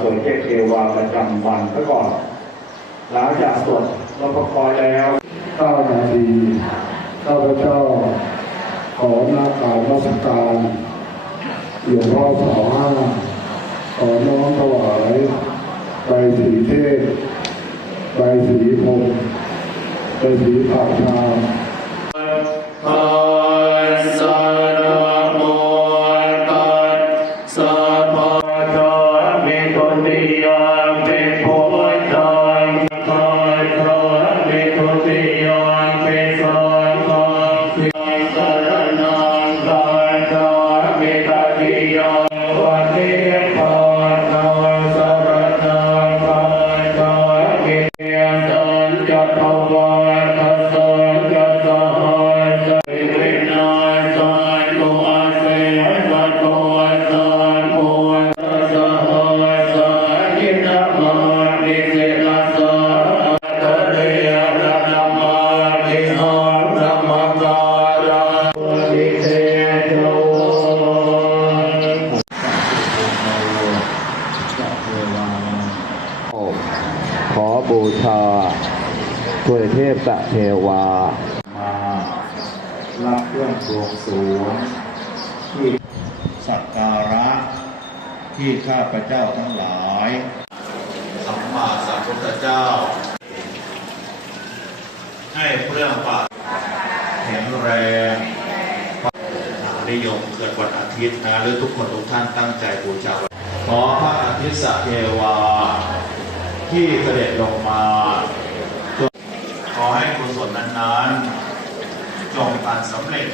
สวดเทศเทวาประจำวันซะก่อน หลังจากสวดรพกรแล้วเก้านาทีข้าพเจ้าขอหน้าการรัชการหลวงพ่อสาวห้าขอน้อมถวายใบสีเทศใบสีพมใบสีผาชาม วั ชาถวยเทพตะเทวา มารับเครื่องบวงสรวงที่สักการะ ที่ข้าพเจ้าทั้งหลายสัมมาสัมพุทธเจ้า ให้เปรื่องปากแข็งแรงนิยมเกิดวันอาทิตย์นะหรือทุกคนทุกท่านตั้งใจบูชาขอพระอาทิตย์สเทวา ที่เสด็จลงมา ขอให้กุศลนั้นๆจงการสำเร็จ